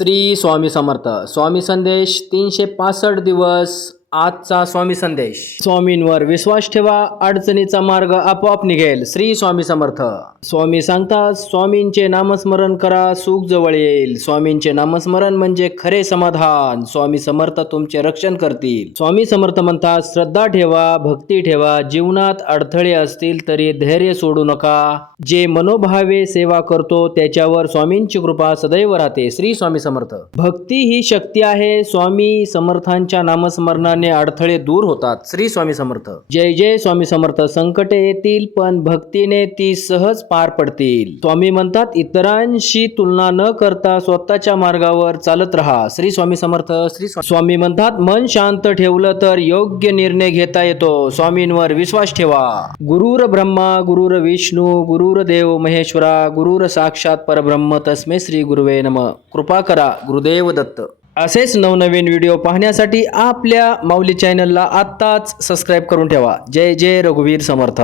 श्री स्वामी समर्थ. स्वामी संदेश 365 दिवस. आजचा स्वामी संदेश. स्वामींवर विश्वास ठेवा, अडचणीचा मार्ग आपोआप निघेल. श्री स्वामी समर्थ. स्वामी सांगतात, स्वामींचे नामस्मरण करा, सुख जवळ येईल. स्वामींचे नामस्मरण म्हणजे खरे समाधान. स्वामी समर्थ तुमचे रक्षण करतील. स्वामी समर्थ म्हणतात, श्रद्धा ठेवा, भक्ती ठेवा. जीवनात अडथळे असतील तरी धैर्य सोडू नका. जे मनोभावे सेवा करतो त्याच्यावर स्वामींची कृपा सदैव राहते. श्री स्वामी समर्थ. भक्ती ही शक्ती आहे. स्वामी समर्थांच्या नामस्मरणाने अडथळे दूर होतात. श्री स्वामी समर्थ. जय जय स्वामी समर्थ. संकटे येतील पण भक्तीने ती सहज पार पडतील. स्वामी म्हणतात, इतरांशी तुलना न करता स्वतःच्या मार्गावर चालत राहा. श्री स्वामी समर्थ. स्वामी म्हणतात, मन शांत ठेवलं तर योग्य निर्णय घेता येतो. स्वामींवर विश्वास ठेवा. गुरुर ब्रह्मा गुरुर विष्णू गुरुर देव महेश्वरा गुरुर साक्षात परब्रह्म तस्मै श्री गुरुवे नमः. कृपा करा गुरुदेव दत्त. असेच नवनवीन व्हिडिओ पाहण्यासाठी आपल्या माऊली चॅनलला आत्ताच सबस्क्राईब करून ठेवा. जय जय रघुवीर समर्थ.